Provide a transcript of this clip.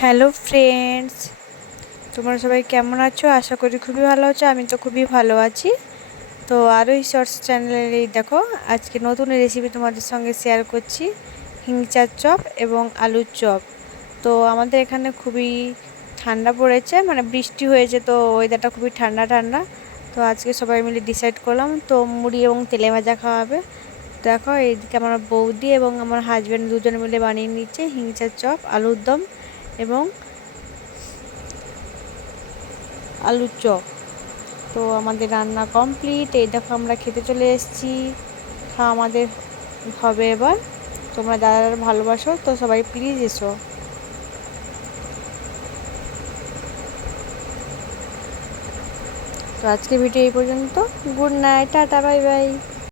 Hello friends, তোমরা সবাই কেমন আছো? আশা করি খুবই ভালো আছো। আমি তো খুবই ভালো আছি। তো আরোই শর্টস চ্যানেলের এই দেখো, আজকে নতুন রেসিপি তোমাদের সঙ্গে শেয়ার করছি, হিংচার চপ এবং আলুর চপ। তো আমাদের এখানে খুবই ঠান্ডা পড়েছে, মানে বৃষ্টি হয়েছে, তো ওয়েদারটা খুবই ঠান্ডা ঠান্ডা। তো আজকে সবাই মিলে ডিসাইড করলাম তো মুড়ি এবং তেলে ভাজা খাওয়াবে। দেখো এইদিকে আমার বৌদি এবং আমার হাজব্যান্ড দুজনে মিলে বানিয়ে নিচ্ছে হিংচার চপ, আলুর দম এবং আলুর চপ। তো আমাদের রান্না কমপ্লিট। এই দেখো আমরা খেতে চলে এসেছি। খাওয়া আমাদের হবে এবার। তোমরা যারা যারা ভালোবাসো তো সবাই প্লিজ এসো। তো আজকে ভিডিও এই পর্যন্ত। Good night, tata, bye bye.